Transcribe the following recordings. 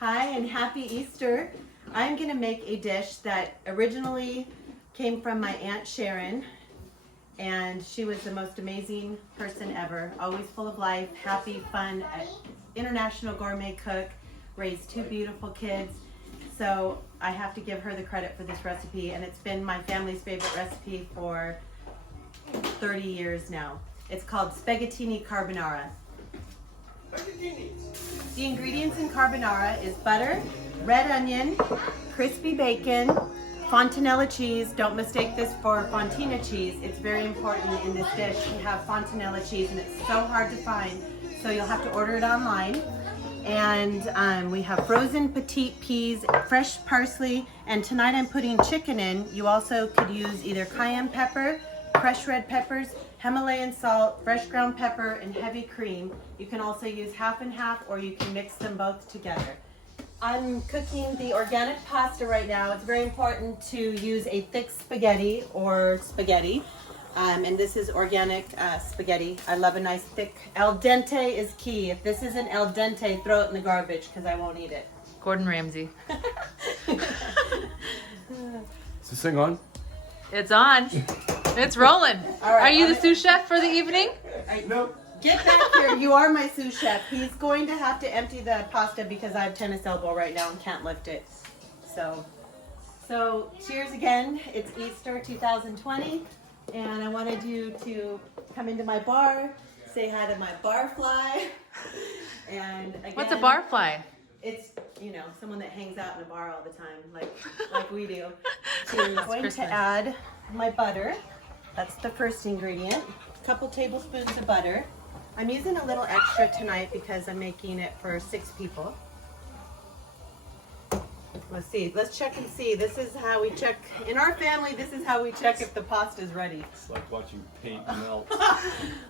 Hi and happy Easter. I'm going to make a dish that originally came from my Aunt Sharon, and she was the most amazing person ever, always full of life, happy, fun, international gourmet cook, raised two beautiful kids. So I have to give her the credit for this recipe, and it's been my family's favorite recipe for 30 years now. It's called Spaghettini Carbonara. The ingredients in carbonara is butter, red onion, crispy bacon, fontinella cheese. Don't mistake this for fontina cheese. It's very important in this dish to have fontinella cheese, and it's so hard to find, so you'll have to order it online. And we have frozen petite peas, fresh parsley, and tonight I'm putting chicken in. You also could use either cayenne pepper, crushed red peppers, Himalayan salt, fresh ground pepper, and heavy cream. You can also use half and half, or you can mix them both together. I'm cooking the organic pasta right now. It's very important to use a thick spaghetti or spaghetti. And this is organic spaghetti. I love a nice thick, al dente is key. If this isn't al dente, throw it in the garbage because I won't eat it. Gordon Ramsay. Is this thing on? It's on. It's rolling. All right, Are you the sous chef for the evening? Nope. Get back here. You are my sous chef. He's going to have to empty the pasta because I have tennis elbow right now and can't lift it. So cheers again. It's Easter 2020, and I wanted you to come into my bar, say hi to my barfly. And again, What's a barfly? It's, you know, someone that hangs out in a bar all the time, like we do. So I'm going Christmas. to add my butter. That's the first ingredient. A couple tablespoons of butter. I'm using a little extra tonight because I'm making it for 6 people. Let's see. Let's check and see. This is how we check. In our family, this is how we check if the pasta is ready. It's like watching paint melt.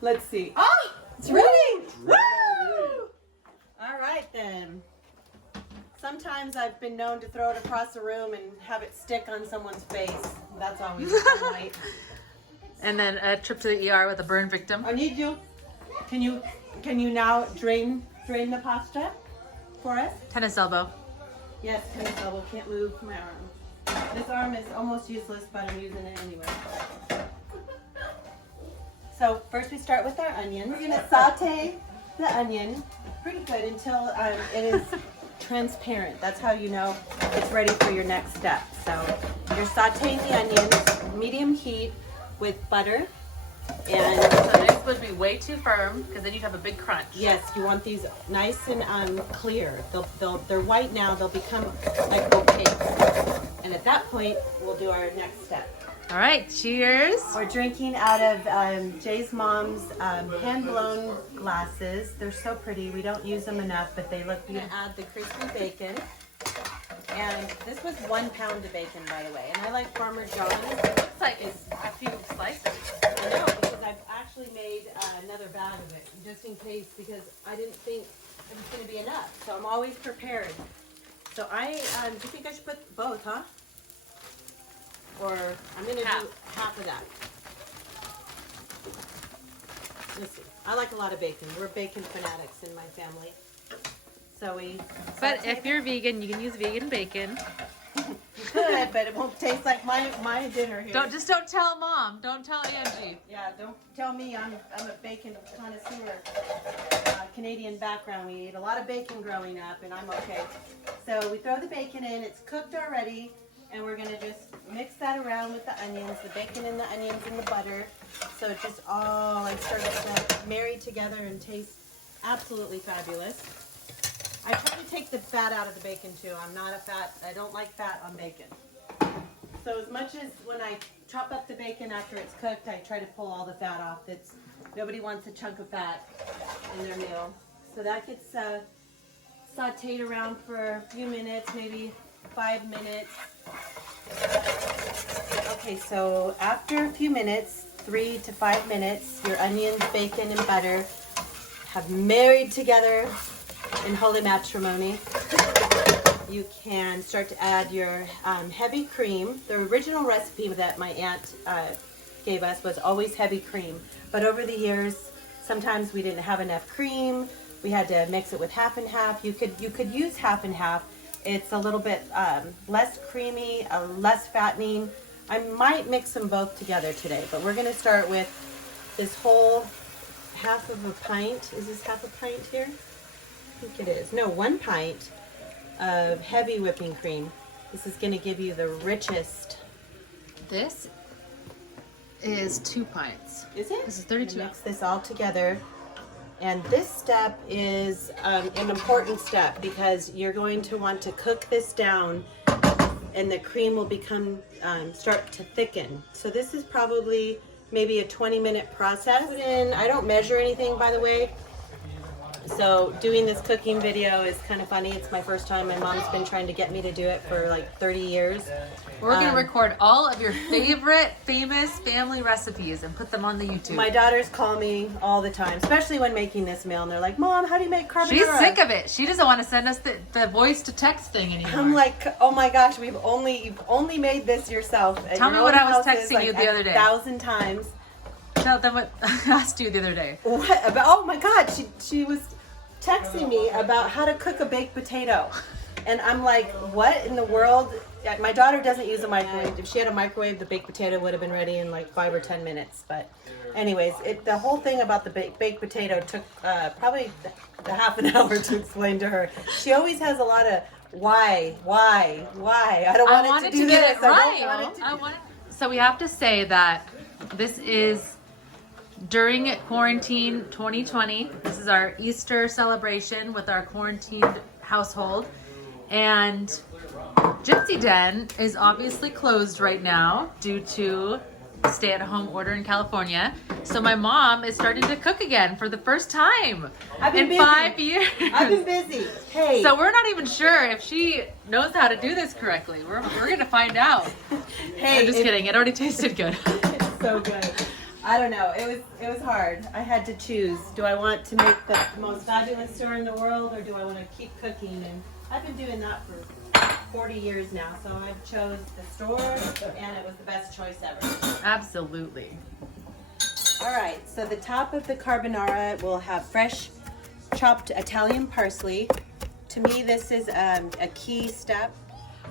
Let's see. Oh, it's ready! Woo! Woo! All right then. Sometimes I've been known to throw it across the room and have it stick on someone's face. That's always fun, right? And then a trip to the ER with a burn victim. I need you. Can you now drain the pasta for us? Tennis elbow. Yes, tennis elbow. Can't move my arm. This arm is almost useless, but I'm using it anyway. So first we start with our onion. We're gonna saute the onion pretty good until it is transparent. That's how you know it's ready for your next step. So you're sauteing the onions, medium heat, with butter. And So they're supposed to be way too firm because then you'd have a big crunch. yes, you want these nice and clear. They're white now. They'll become like opaque. And at that point, we'll do our next step. All right, cheers. We're drinking out of Jay's mom's hand-blown glasses. They're so pretty. We don't use them enough, but they look beautiful. Add the crispy bacon. And this was 1 pound of bacon, by the way. And I like Farmer John's. Looks like it's a few slices. I know, because I've actually made another bag of it, just in case, because I didn't think it was going to be enough. So I'm always prepared. So do you think I should put both, huh? Or I'm going to do half of that. Let's see. I like a lot of bacon. We're bacon fanatics in my family. So we... But if you're vegan, you can use vegan bacon. You could, but it won't taste like my dinner here. Don't tell Mom. Don't tell Angie. Yeah, don't tell me I'm a bacon connoisseur. Canadian background. We ate a lot of bacon growing up, and I'm okay. So we throw the bacon in. It's cooked already, and we're gonna just mix that around with the onions, the bacon and the onions and the butter. So it just all like starts to marry together and taste absolutely fabulous. I try to take the fat out of the bacon too. I don't like fat on bacon. So as much as when I chop up the bacon after it's cooked, I try to pull all the fat off. Nobody wants a chunk of fat in their meal. So that gets sauteed around for a few minutes, maybe 5 minutes. Okay, so after a few minutes, 3 to 5 minutes, your onions, bacon, and butter have married together in holy matrimony. You can start to add your heavy cream. The original recipe that my aunt gave us was always heavy cream, but over the years sometimes we didn't have enough cream. we had to mix it with half and half. You could use half and half. It's a little bit less creamy, less fattening. I might mix them both together today, but we're gonna start with this whole half of a pint. Is this half a pint here? I think it is. No, 1 pint of heavy whipping cream. This is gonna give you the richest. This is 2 pints. Is it? This is 32. Mix this all together. And this step is an important step because you're going to want to cook this down and the cream will become, start to thicken. So this is probably maybe a 20-minute process. I don't measure anything, by the way. So doing this cooking video is kind of funny. It's my first time. My mom's been trying to get me to do it for like 30 years. We're going to record all of your favorite famous family recipes and put them on the YouTube. My daughters call me all the time, especially when making this meal, and they're like, "Mom, how do you make carbonara?" She's sick of it. She doesn't want to send us the voice to text thing anymore. I'm like, "Oh my gosh, you've only made this yourself." Tell me what I was texting you the other day. 1,000 times. Tell them what I asked you the other day. What about? Oh my God, she was texting me about how to cook a baked potato, and I'm like, "What in the world?" My daughter doesn't use a microwave. If she had a microwave, the baked potato would have been ready in like 5 or 10 minutes. But anyways, the whole thing about the baked potato took probably a half an hour to explain to her. She always has a lot of why. I don't want it to do this. So we have to say that this is during quarantine 2020. This is our Easter celebration with our quarantined household. And Gypsy Den is obviously closed right now due to stay-at-home order in California. So my mom is starting to cook again for the first time in 5 years. I've been busy. Hey. So we're not even sure if she knows how to do this correctly. We're gonna find out. Hey, I'm just kidding. It already tasted good. It's so good. I don't know. It was hard. I had to choose. Do I want to make the most fabulous store in the world, or do I want to keep cooking? And I've been doing that for 40 years now, so I chose the store, and it was the best choice ever. Absolutely. All right, so the top of the carbonara will have fresh chopped Italian parsley. To me, this is a key step.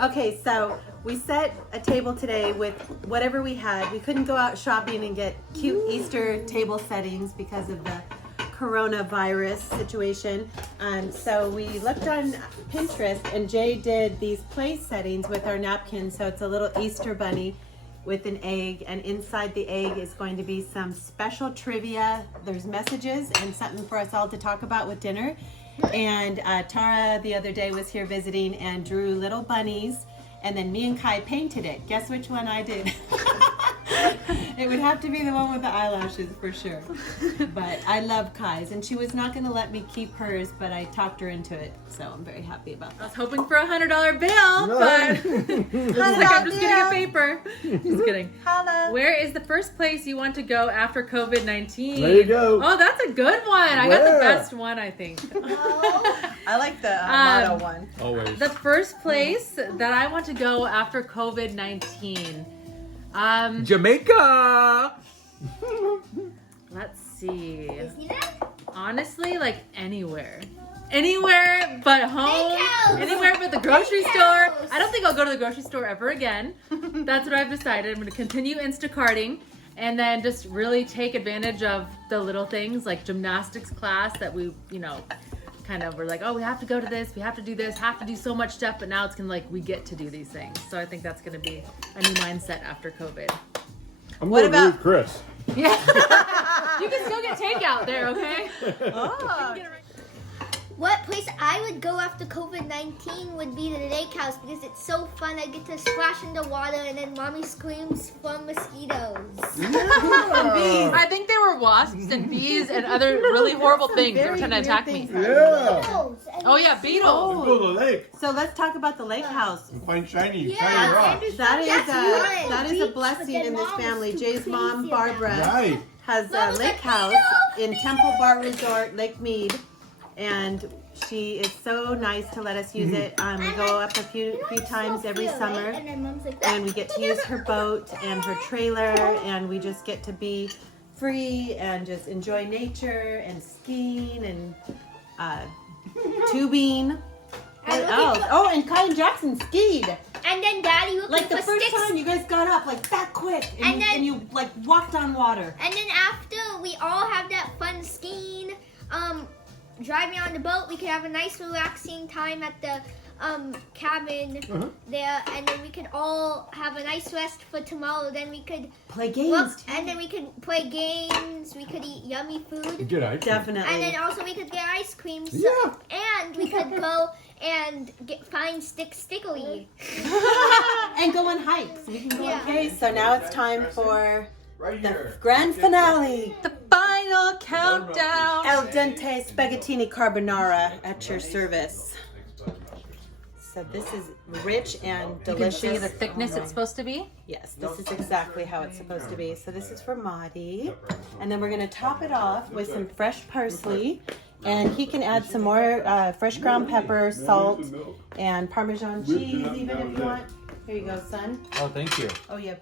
Okay, so we set a table today with whatever we had. We couldn't go out shopping and get cute Easter table settings because of the coronavirus situation. So we looked on Pinterest, and Jay did these place settings with our napkins. So it's a little Easter bunny with an egg, and inside the egg is going to be some special trivia. There's messages and something for us all to talk about with dinner. And Tara the other day was here visiting and drew little bunnies, and then me and Kai painted it. Guess which one I did? It would have to be the one with the eyelashes for sure. But I love Kai's, and she was not going to let me keep hers, but I talked her into it, so I'm very happy about I that. was hoping for a $100 bill, but it's like I'm just getting a paper. Just kidding. Holla. Where is the first place you want to go after COVID-19? There you go. Oh, that's a good one. I got the best one, I think. I like the motto one. Always. The first place that I want to go after COVID-19. Jamaica. Let's see. Honestly, like anywhere. Anywhere but home. Anywhere but the grocery store. I don't think I'll go to the grocery store ever again. That's what I've decided. I'm going to continue Instacarting and then just really take advantage of the little things like gymnastics class that we, kind of were like, oh, we have to go to this, we have to do this, have to do so much stuff, but now it's gonna we get to do these things. So I think that's gonna be a new mindset after COVID. I'm What going to about- Ruth Chris. Yeah. You can still get takeout there, okay? Oh. What place I would go after COVID-19 would be the lake house because it's so fun. I get to splash in the water and then mommy screams from mosquitoes. I think there were wasps and bees and other really horrible things that were trying to attack me. Yeah. Oh yeah, beetles. Go to the lake. So let's talk about the lake house. And find shiny Yeah, rocks. That is a blessing in this family. Jay's mom, Barbara, Right. has a lake house in Temple Bar Resort, Lake Mead, and she is so nice to let us use it. We go up a few times every summer, and we get to use her boat and her trailer, and we just get to be free and just enjoy nature and skiing and tubing. What look at else? the- Oh, and Cayanne Jackson skied. And then Daddy looking Like the for first sticks. time you guys got up like that quick And then- and you like walked on water. And then after we all have that fun skiing, driving on the boat, we could have a nice relaxing time at the cabin there, and then we could all have a nice rest for tomorrow. Then we could Play games. look, and then we could play games. We could eat yummy food, Good ice cream. Definitely. and then also we could get ice cream. So, Yeah. and we could go and find stickily. And go on hikes. We can go. Yeah. Okay, so now it's time for Right the here. grand finale. The final countdown. Al dente spaghettini carbonara at your service. So this is rich and You can delicious. see the thickness it's supposed to be. Yes, this is exactly how it's supposed to be. So this is for Madi. And then we're going to top it off with some fresh parsley. And he can add some more fresh ground pepper, salt, and Parmesan cheese even if you want. Here you go, son. Oh, thank you. Oh, yeah.